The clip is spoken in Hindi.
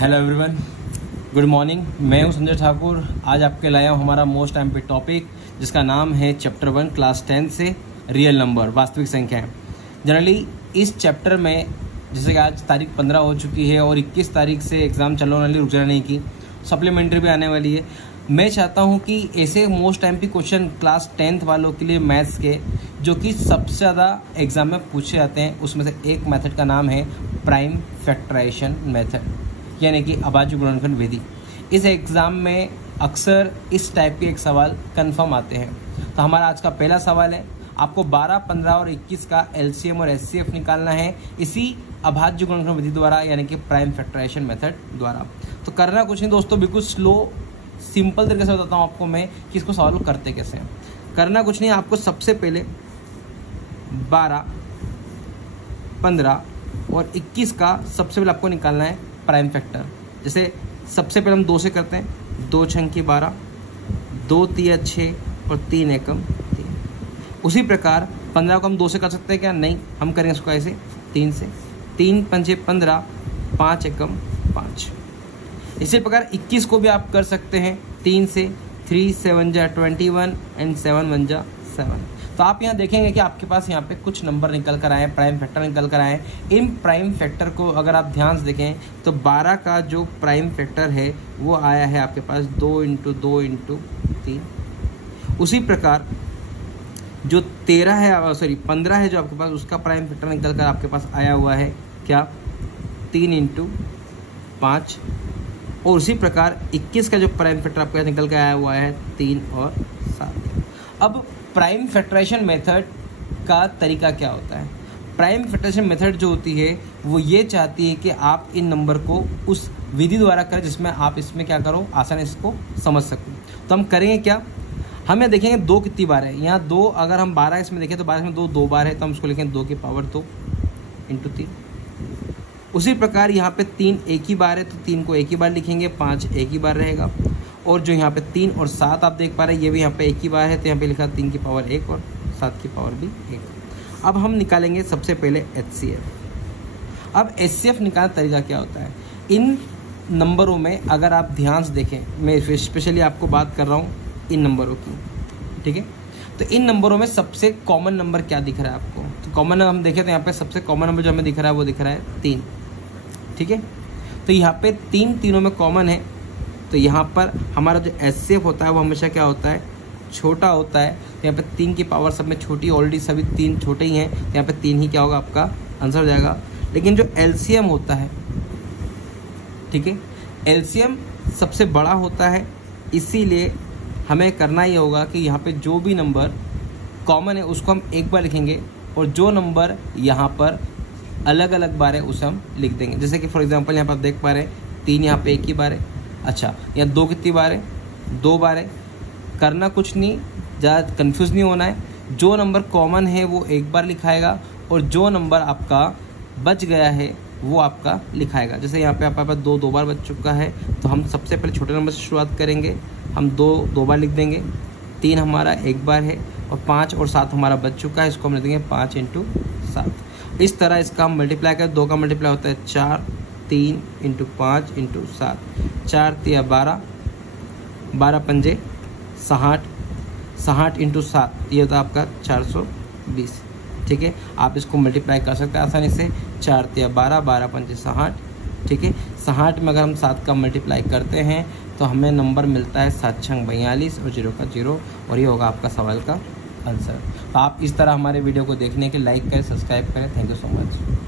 Hello everyone, good morning. मैं हूं संजय ठाकुर। आज आपके लाया हूं हमारा मोस्ट एमपी टॉपिक, जिसका नाम है चैप्टर 1 क्लास 10 से रियल नंबर, वास्तविक संख्याएं। जनरली इस चैप्टर में जैसे कि आज तारीख 15 हो चुकी है और 21 तारीख से एग्ज़ाम चलने वाली, रुक जाने की, सप्लीमेंट्री भी आने वाली है। मैं चाहता हूं कि ऐसे most MP question class 10th वालों के लिए मैथ्स के, जो कि सबसे ज़्यादा एग्जाम में पूछे जाते हैं, उसमें से एक मेथड का नाम है प्राइम फैक्टराइजेशन मेथड, यानी कि अभाज्य गुणनखंड विधि। इस एग्ज़ाम में अक्सर इस टाइप के एक सवाल कंफर्म आते हैं। तो हमारा आज का पहला सवाल है, आपको 12, 15 और 21 का एलसीएम और एचसीएफ निकालना है इसी अभाज्य गुणनखंड विधि द्वारा, यानी कि प्राइम फैक्टराइजेशन मेथड द्वारा। तो करना कुछ नहीं दोस्तों, बिल्कुल स्लो सिंपल तरीके से बताता हूँ आपको मैं कि इसको सॉल्व करते कैसे हैं। करना कुछ नहीं, आपको सबसे पहले 12, 15 और 21 का सबसे पहले आपको निकालना है प्राइम फैक्टर। जैसे सबसे पहले हम 2 से करते हैं, 2 छंकी 12, 2 तिया 6 और 3 एकम 3। उसी प्रकार 15 को हम 2 से कर सकते हैं क्या? नहीं, हम करेंगे इसको ऐसे 3 से, 3 पंचे 15, 5 एकम 5। इसी प्रकार 21 को भी आप कर सकते हैं 3 से, 3 7 जा 21 एंड 7 1 जा 7। तो आप यहाँ देखेंगे कि आपके पास यहाँ पे कुछ नंबर निकल कर आए, प्राइम फैक्टर निकल कर आए। इन प्राइम फैक्टर को अगर आप ध्यान से देखें तो 12 का जो प्राइम फैक्टर है वो आया है आपके पास 2 × 2 × 3। उसी प्रकार जो 15 है जो आपके पास, उसका प्राइम फैक्टर निकल कर आपके पास आया हुआ है क्या? 3 × 5। और उसी प्रकार 21 का जो प्राइम फैक्टर आपका निकल के आया हुआ है 3 और 7। अब प्राइम फैक्टराइजेशन मेथड का तरीका क्या होता है? प्राइम फैक्टराइजेशन मेथड जो होती है वो ये चाहती है कि आप इन नंबर को उस विधि द्वारा करें जिसमें आप इसमें क्या करो, आसानी इसको समझ सको। तो हम करेंगे क्या, हम यहाँ देखेंगे 2 कितनी बार है। यहाँ 2, अगर हम 12 इसमें देखें तो 12 में 2 बार है, तो हम इसको लिखेंगे 2 की पावर 2 × 3। उसी प्रकार यहाँ पे 3 एक ही बार है, तो 3 को एक ही बार लिखेंगे, 5 एक ही बार रहेगा। और जो यहाँ पे 3 और 7 आप देख पा रहे हैं, ये भी यहाँ पे एक ही बार है, तो यहाँ पे लिखा 3 की पावर 1 और 7 की पावर भी 1। अब हम निकालेंगे सबसे पहले एचसीएफ। अब एचसीएफ निकालने का तरीका क्या होता है? इन नंबरों में अगर आप ध्यान से देखें, मैं स्पेशली आपको बात कर रहा हूँ इन नंबरों की, ठीक है? तो इन नंबरों में सबसे कॉमन नंबर क्या दिख रहा है आपको? तो कॉमन हम देखें तो यहाँ पे सबसे कॉमन नंबर जो हमें दिख रहा है वो दिख रहा है 3, ठीक है? तो यहाँ पे 3 तीनों में कॉमन है। तो यहाँ पर हमारा जो एचसीएफ होता है वो हमेशा क्या होता है? छोटा होता है। तो यहाँ पे 3 की पावर सब में छोटी, ऑलरेडी सभी 3 छोटे ही हैं, तो यहाँ पे 3 ही क्या होगा, आपका आंसर हो जाएगा। लेकिन जो एलसीएम होता है, ठीक है, एलसीएम सबसे बड़ा होता है, इसीलिए हमें करना ये होगा कि यहाँ पे जो भी नंबर कॉमन है उसको हम एक बार लिखेंगे, और जो नंबर यहाँ पर अलग अलग बार है उसे हम लिख देंगे। जैसे कि फॉर एग्जांपल यहाँ पर आप देख पा रहे हैं 3 यहाँ पे एक ही बार है। अच्छा, यहाँ 2 कितनी बार है? 2 बार है। करना कुछ नहीं, ज़्यादा कन्फ्यूज़ नहीं होना है। जो नंबर कॉमन है वो एक बार लिखाएगा, और जो नंबर आपका बच गया है वो आपका लिखाएगा। जैसे यहाँ पे आपके पास 2 बार बच चुका है, तो हम सबसे पहले छोटे नंबर से शुरुआत करेंगे। हम 2 बार लिख देंगे, 3 हमारा एक बार है, और 5 और 7 हमारा बच चुका है, इसको हम लिख देंगे 5 × 7। इस तरह इसका हम मल्टीप्लाई करें, 2 का मल्टीप्लाई होता है 4, 3 × 5 × 7, 4 तिया 12, 12 पंजे 60, 60 × 7 ये होता है आपका 420, ठीक है? आप इसको मल्टीप्लाई कर सकते हैं आसानी से, 4 तिया 12, 12 पंजे 60, ठीक है? 60 में अगर हम 7 का मल्टीप्लाई करते हैं तो हमें नंबर मिलता है 7 छंग 42 और 0 का 0, और ये होगा आपका सवाल का आंसर। तो आप इस तरह हमारे वीडियो को देखने के लाइक करें, सब्सक्राइब करें। Thank you so much.